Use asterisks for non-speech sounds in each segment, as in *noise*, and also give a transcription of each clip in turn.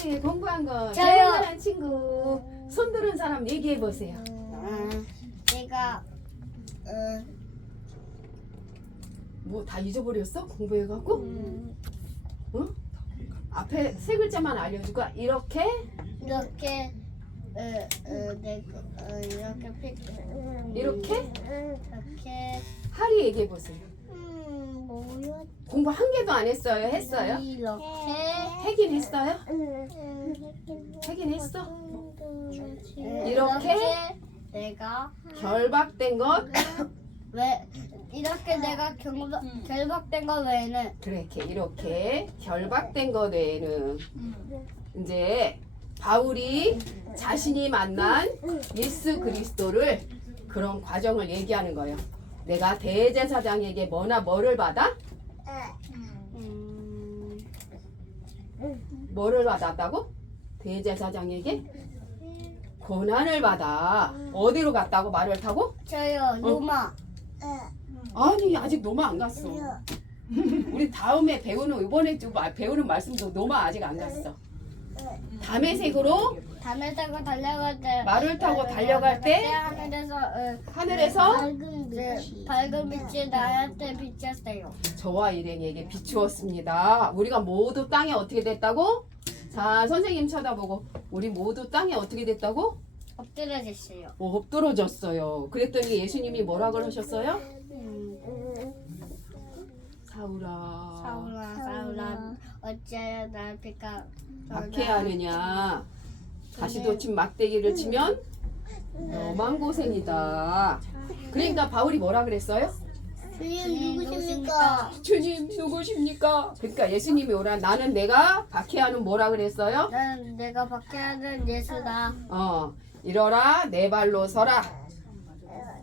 네, 공부한 거 저요. 대단한 친구 손 들은 사람 얘기해 보세요. 음, 내가 어, 뭐다 잊어버렸어? 공부해 갖고? 음, 앞에 세 글자만 알려줄까? 이렇게 이렇게 어, 어, 내가 어, 이렇게 픽 이렇게? 이렇게 하리 얘기해 보세요. 공부 한 개도 안 했어요? 했어요? 이렇게 하긴 했어요? 하긴 했어? 이렇게? 내가 결박된 것 왜 이렇게 내가 결박 결박된 거 외에는 그렇게 이렇게 결박된 것 외에는 이제 바울이 자신이 만난 예수 그리스도를 그런 과정을 얘기하는 거예요. 내가 대제사장에게 뭐나 뭐를 받아? 음, 뭐를 받았다고? 대제사장에게 고난을 받아. 어디로 갔다고 말을 타고? 저요 로마 아니 아직 노마 안 갔어. *laughs* 우리 다음에 배우는 이번에 좀 마- 배우는 말씀도 노마 아직 안 갔어. 담에색으로 담을 타고 달려갈 때 말을 타고 달려갈 때 하늘에서 어, 하늘에서 밝은 빛이 밝은 빛이 나한테 비쳤어요. 저와 일행에게 비추었습니다. 우리가 모두 땅에 어떻게 됐다고? 자 선생님 쳐다보고 우리 모두 땅에 어떻게 됐다고? 엎드려졌어요. 어, 엎드러졌어요. 그랬더니 예수님이 뭐라 그러셨어요? 사울아. 사울아 사울아 어찌하여 날 피가 박해하느냐 다시도 친 막대기를 치면 너만 고생이다 그러니까 바울이 뭐라 그랬어요? 주님 누구십니까? 주님 누구십니까? 그러니까 예수님이 오라 나는 내가 박해하는 뭐라 그랬어요? 난 내가 박해하는 예수다. 어 이러라 내 발로 서라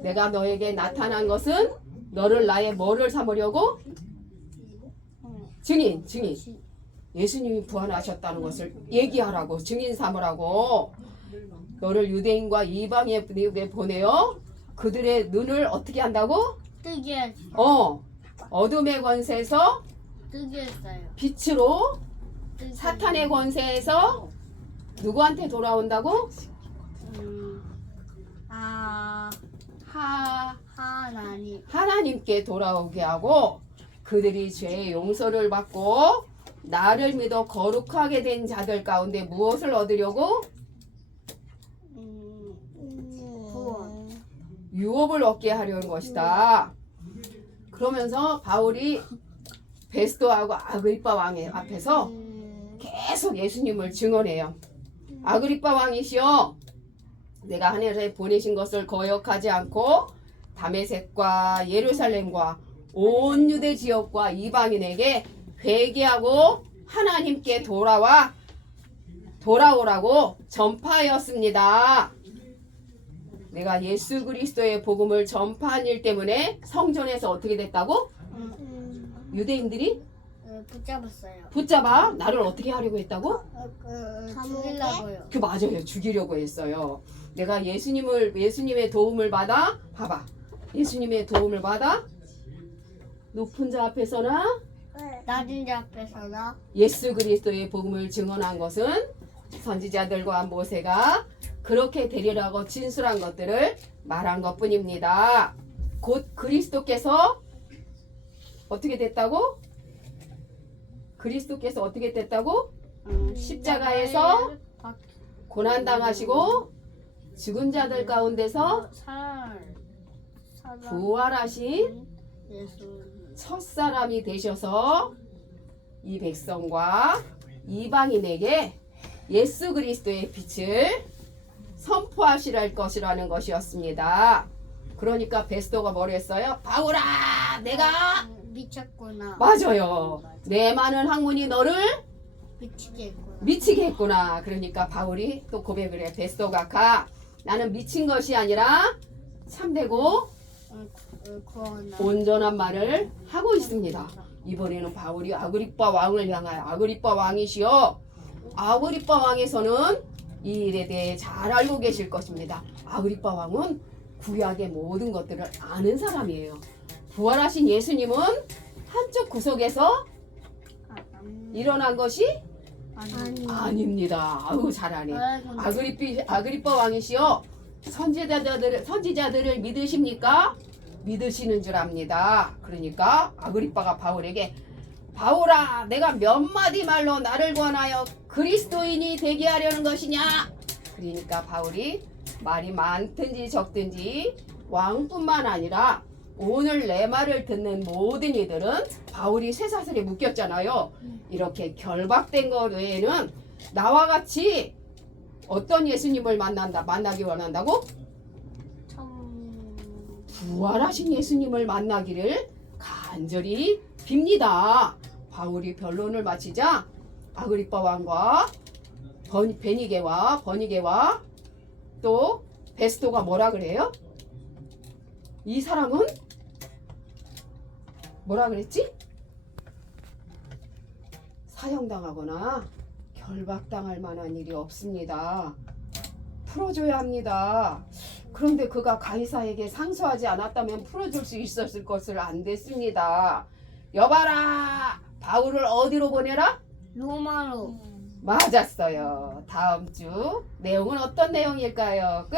내가 너에게 나타난 것은 너를 나의 뭐를 삼으려고? 증인 증인 예수님이 부활하셨다는 것을 얘기하라고 증인 삼으라고 너를 유대인과 이방에 보내어 그들의 눈을 어떻게 한다고? 뜨게 어 어둠의 권세에서 뜨게 했어요. 빛으로 뜨게. 사탄의 권세에서 누구한테 돌아온다고? 음, 아 하 하나님 하나님께 돌아오게 하고 그들이 죄의 용서를 받고 나를 믿어 거룩하게 된 자들 가운데 무엇을 얻으려고 유업을 얻게 하려는 것이다. 그러면서 바울이 베스도하고 아그리파 왕의 앞에서 음, 계속 예수님을 증언해요. 아그리파 왕이시여, 내가 하늘에 보내신 것을 거역하지 않고 다메섹과 예루살렘과 온 유대 지역과 이방인에게 회개하고 하나님께 돌아와 돌아오라고 전파하였습니다. 내가 예수 그리스도의 복음을 전파한 일 때문에 성전에서 어떻게 됐다고? 음, 유대인들이 어, 붙잡았어요. 붙잡아 나를 어떻게 하려고 했다고? 어, 그, 죽이려고요. 그 맞아요. 죽이려고 했어요. 내가 예수님을 예수님의 도움을 받아 봐봐. 예수님의 도움을 받아 높은 자 앞에서나 낮은 자 앞에서나 예수 그리스도의 복음을 증언한 것은 선지자들과 모세가 그렇게 되리라고 진술한 것들을 말한 것 뿐입니다. 곧 그리스도께서 어떻게 됐다고? 그리스도께서 어떻게 됐다고? 음, 십자가에서 박- 고난 당하시고 죽은 자들 가운데서 부활하신 첫 사람이 되셔서 이 백성과 이방인에게 예수 그리스도의 빛을 선포하시랄 것이라는 것이었습니다. 그러니까 베스도가 뭐랬 했어요? 바울아, 내가 음, 미쳤구나. 맞아요. 내 많은 학문이 너를 미치겠구나. 미치게 했구나. 그러니까 바울이 또 고백을 해. 베스도가 가. 나는 미친 것이 아니라 참되고. 온전한 말을 하고 있습니다. 이번에는 바울이 아그리빠 왕을 향하여 아그리빠 왕이시여 아그리빠 왕에서는 이 일에 대해 잘 알고 계실 것입니다. 아그리빠 왕은 구약의 모든 것들을 아는 사람이에요. 부활하신 예수님은 한쪽 구석에서 일어난 것이. 아닙니다. 아우 잘하네. 아그리피 아그리빠 왕이시여 선지자들을 선지자들을 믿으십니까? 믿으시는 줄 압니다. 그러니까 아그리빠가 바울에게 바울아 내가 몇 마디 말로 나를 권하여 그리스도인이 되게 하려는 것이냐? 그러니까 바울이 말이 많든지 적든지 왕뿐만 아니라 오늘 내 말을 듣는 모든 이들은 바울이 쇠사슬에 묶였잖아요. 이렇게 결박된 것 외에는 나와 같이 어떤 예수님을 만난다 만나기 원한다고 참. 부활하신 예수님을 만나기를 간절히 빕니다. 바울이 변론을 마치자 아그리빠 왕과 번, 베니게와 버니게와 또 베스토가 뭐라 그래요? 이 사람은 뭐라 그랬지? 사형당하거나 결박당할 만한 일이 없습니다. 풀어줘야 합니다. 그런데 그가 가이사에게 상소하지 않았다면 풀어줄 수 있었을 것을 안 됐습니다. 여봐라! 바울을 어디로 보내라? 로마로. 맞았어요. 다음 주 내용은 어떤 내용일까요? 끝!